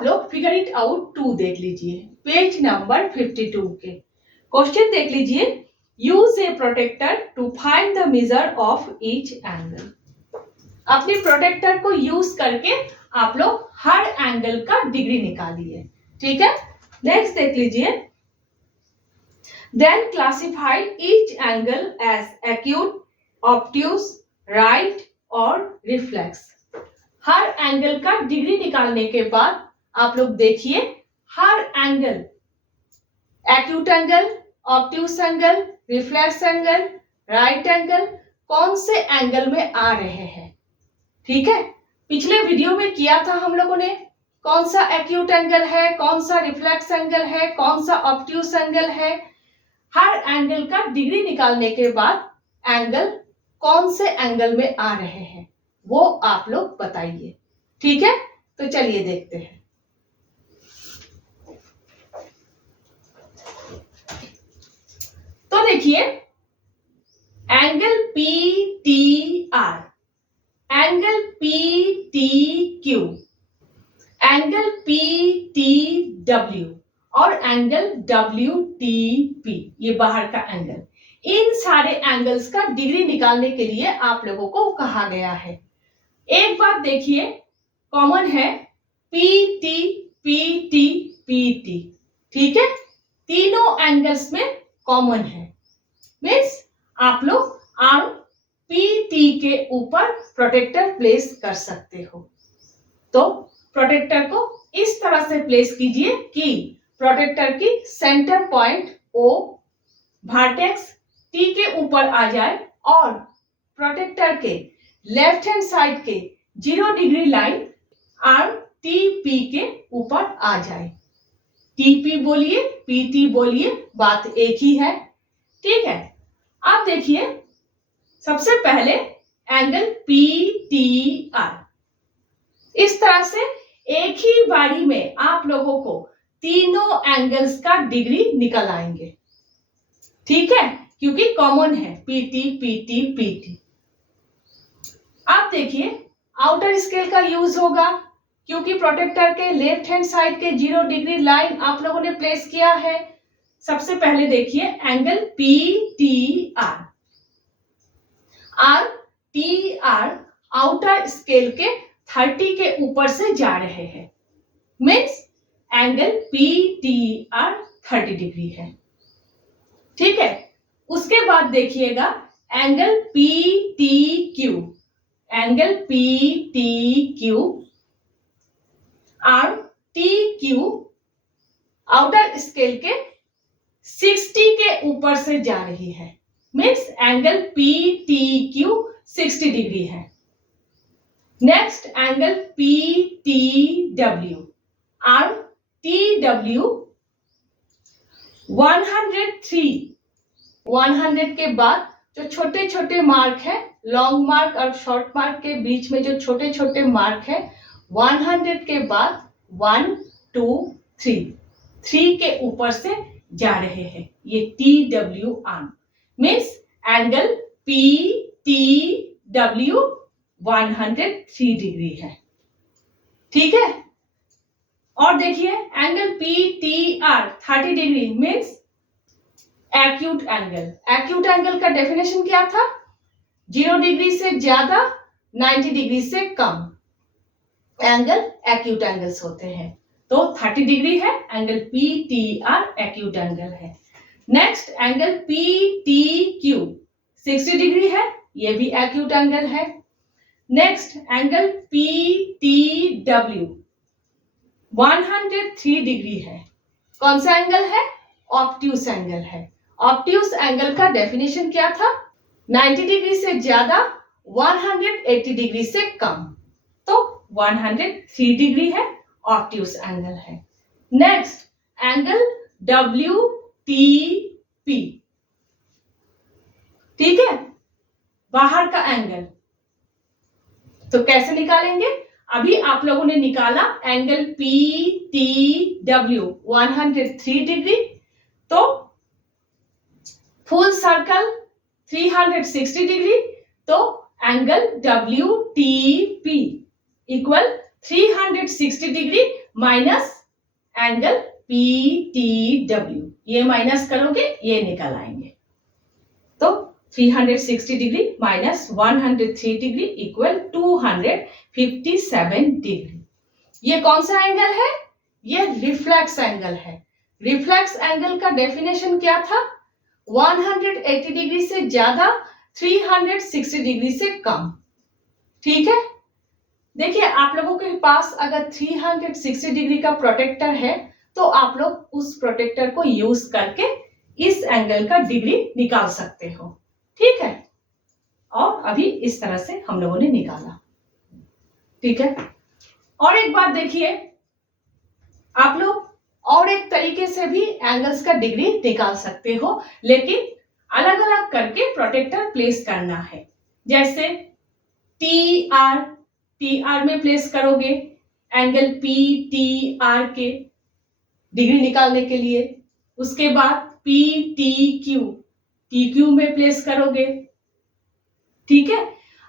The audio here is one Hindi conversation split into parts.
आप लोग फिगर इट आउट 2 देख लीजिए, पेज नंबर 52 के क्वेश्चन देख लीजिए। Use a protractor to find the measure of each angle. अपने प्रोटेक्टर को यूज करके आप लोग हर एंगल का डिग्री निकालिए, ठीक है। नेक्स्ट देख लीजिए, then classify each angle as acute, obtuse, right or reflex. हर एंगल का डिग्री निकालने के बाद आप लोग देखिए हर angle, acute angle, obtuse angle, reflex angle, right angle, कौन से एंगल में आ रहे हैं, ठीक है। पिछले वीडियो में किया था हम लोगों ने, कौन सा एक्यूट एंगल है, कौन सा रिफ्लेक्स एंगल है, कौन सा ऑब्ट्यूज एंगल है। हर एंगल का डिग्री निकालने के बाद एंगल कौन से एंगल में आ रहे हैं वो आप लोग बताइए, ठीक है। तो चलिए देखते हैं। तो देखिए angle P T are, angle P T Q, angle P T W और एंगल डब्ल्यू टी पी, ये बाहर का एंगल। इन सारे एंगल्स का डिग्री निकालने के लिए आप लोगों को कहा गया है। एक बात देखिए कॉमन है, P T P T P T, ठीक है। तीनों एंगल्स में कॉमन है, मीन्स आप लोग आर्म पी टी के ऊपर प्रोटेक्टर प्लेस कर सकते हो। तो प्रोटेक्टर को इस तरह से प्लेस कीजिए कि प्रोटेक्टर की centre point O vertex T के ऊपर आ जाए और प्रोटेक्टर के लेफ्ट हैंड साइड के 0 degree line arm T P के ऊपर आ जाए। टी पी बोलिए, पी टी बोलिए, बात एक ही है, ठीक है। अब देखिए सबसे पहले एंगल पी टी आर, इस तरह से एक ही बारी में आप लोगों को तीनों एंगल्स का डिग्री निकल आएंगे, ठीक है, क्योंकि कॉमन है P T P T P T. अब देखिए आउटर स्केल का यूज होगा, क्योंकि प्रोटेक्टर के लेफ्ट हैंड साइड के 0 डिग्री लाइन आप लोगों ने प्लेस किया है। सबसे पहले देखिए angle P T R, R T R outer scale के 30 के ऊपर से जा रहे हैं, means angle P T R 30 degree है, ठीक है। उसके बाद देखिएगा angle P T Q, angle P T Q, arm T Q outer scale के 60 के ऊपर से जा रही है, means angle P T Q 60 degree है। Next angle P T W, arm T W 100 के बाद जो छोटे छोटे मार्क है, लॉन्ग मार्क और शॉर्ट मार्क के बीच में जो छोटे छोटे मार्क है, 100 के बाद 1 2 3 के ऊपर से जा रहे हैं, ये T W arm, means angle P T W 103 degree है, ठीक है। और देखिए angle P T R 30 degree means acute angle. Acute angle का डेफिनेशन क्या था? 0 डिग्री से ज्यादा, 90 डिग्री से कम एंगल एक्यूट एंगल्स होते हैं। तो 30 डिग्री है, angle P T R acute angle है। Next angle P T Q 60 degree है, ये भी एक्यूट एंगल है। Next angle P T W 103 degree है, कौन सा एंगल है? ऑब्ट्यूज एंगल है। ऑब्ट्यूज एंगल का डेफिनेशन क्या था? 90 डिग्री से ज्यादा, 180 डिग्री से कम, तो 103 डिग्री है, ऑब्ट्यूज एंगल है। Next angle W T P, ठीक है, बाहर का एंगल। तो कैसे निकालेंगे? अभी आप लोगों ने निकाला angle P T W 103 degree, तो फुल सर्कल 360 डिग्री, तो angle W T P equal 360 degree minus angle PTW, ये माइनस करोगे ये निकल आएंगे। तो 360 degree minus 103 degree equal 257 degree. ये कौन सा एंगल है? ये रिफ्लेक्स एंगल है। रिफ्लेक्स एंगल का डेफिनेशन क्या था? 180 डिग्री से ज्यादा, 360 डिग्री से कम। ठीक है, देखिए आप लोगों के पास अगर 360 डिग्री का प्रोटेक्टर है तो आप लोग उस प्रोटेक्टर को यूज करके इस एंगल का डिग्री निकाल सकते हो। ठीक है, और अभी इस तरह से हम लोगों ने निकाला। ठीक है, और एक बात देखिए, आप लोग और एक तरीके से भी एंगल्स का डिग्री निकाल सकते हो, लेकिन अलग अलग करके प्रोटेक्टर प्लेस करना है। जैसे टीआर में प्लेस करोगे एंगल PTR के डिग्री निकालने के लिए। उसके बाद TQ में प्लेस करोगे। ठीक है,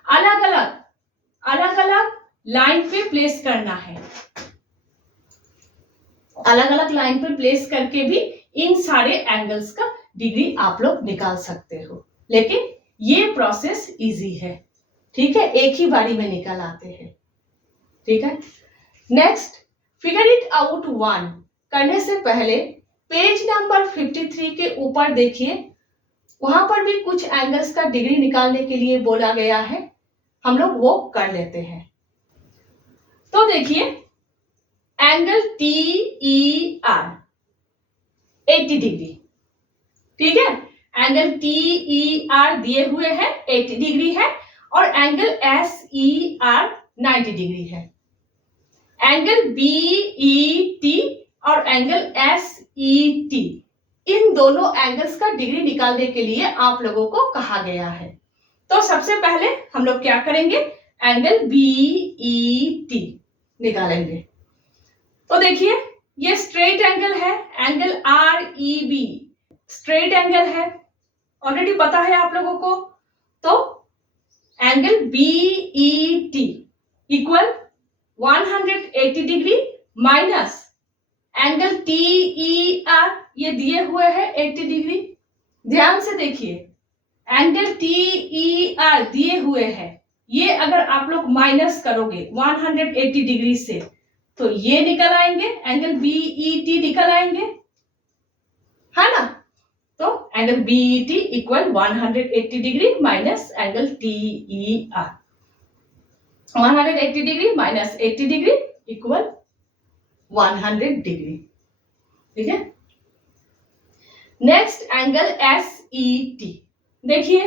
अलग अलग लाइन पे प्लेस करना है। अलग अलग लाइन पे प्लेस करके भी इन सारे एंगल्स का डिग्री आप लोग निकाल सकते हो, लेकिन ये प्रोसेस इजी है। ठीक है, एक ही बारी में निकल आते हैं। ठीक है, नेक्स्ट फिगर इट आउट 1 करने से पहले पेज नंबर 53 के ऊपर देखिए, वहां पर भी कुछ एंगल्स का डिग्री निकालने के लिए बोला गया है। हम लोग वो कर लेते हैं। तो देखिए एंगल TER 80 डिग्री। ठीक है, एंगल TER दिए हुए हैं 80 डिग्री है, और एंगल SER 90 डिग्री है। एंगल BET और एंगल SET, इन दोनों एंगल्स का डिग्री निकालने के लिए आप लोगों को कहा गया है। तो सबसे पहले हम लोग क्या करेंगे? एंगल BET निकालेंगे। तो देखिए ये स्ट्रेट एंगल है, एंगल REB स्ट्रेट एंगल है, ऑलरेडी पता है आप लोगों को। तो angle BET equal 180 degree minus angle TER, ये दिए हुए हैं 80 डिग्री। ध्यान से देखिए, एंगल TER दिए हुए हैं, ये अगर आप लोग माइनस करोगे 180 डिग्री से तो ये निकल आएंगे, एंगल BET निकल आएंगे, है ना। तो angle BET equal 180 degree minus angle TER। 180 degree minus 80 degree equal 100 degree. ठीक है, नेक्स्ट एंगल SET। देखिए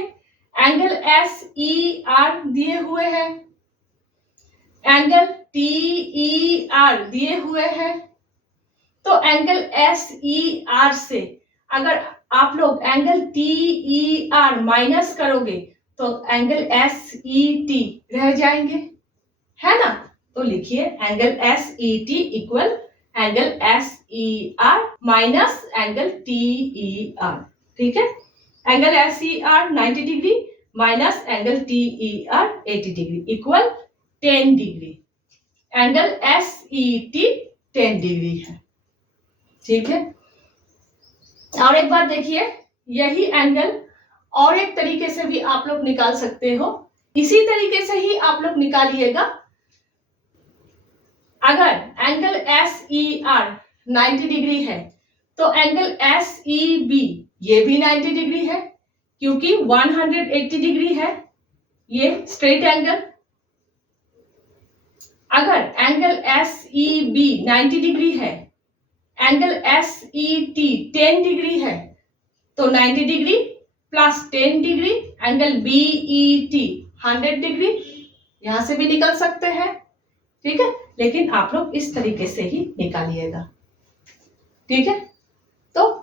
एंगल SER दिए हुए हैं, एंगल TER दिए हुए हैं। तो एंगल SER से अगर आप लोग एंगल TER माइनस करोगे तो एंगल SET रह जाएंगे, है ना। तो लिखिए angle SET equal angle SER minus angle TER। ठीक है, angle SER 90 degree minus angle TER 80 degree equal 10 degree. Angle SET 10 degree है। ठीक है, और एक बात देखिए, यही एंगल और एक तरीके से भी आप लोग निकाल सकते हो। इसी तरीके से ही आप लोग निकालिएगा। अगर एंगल SER 90 डिग्री है तो एंगल SEB ये भी 90 डिग्री है, क्योंकि 180 डिग्री है ये स्ट्रेट एंगल। अगर एंगल SEB 90 डिग्री है, एंगल SET 10 डिग्री है, तो 90 degree plus 10 degree angle BET 100 degree, यहां से भी निकल सकते हैं। ठीक है, लेकिन आप लोग इस तरीके से ही निकालिएगा। ठीक है, तो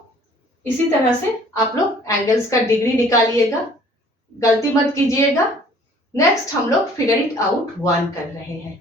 इसी तरह से आप लोग एंगल्स का डिग्री निकालिएगा, गलती मत कीजिएगा। नेक्स्ट हम लोग फिगर इट आउट 1 कर रहे हैं।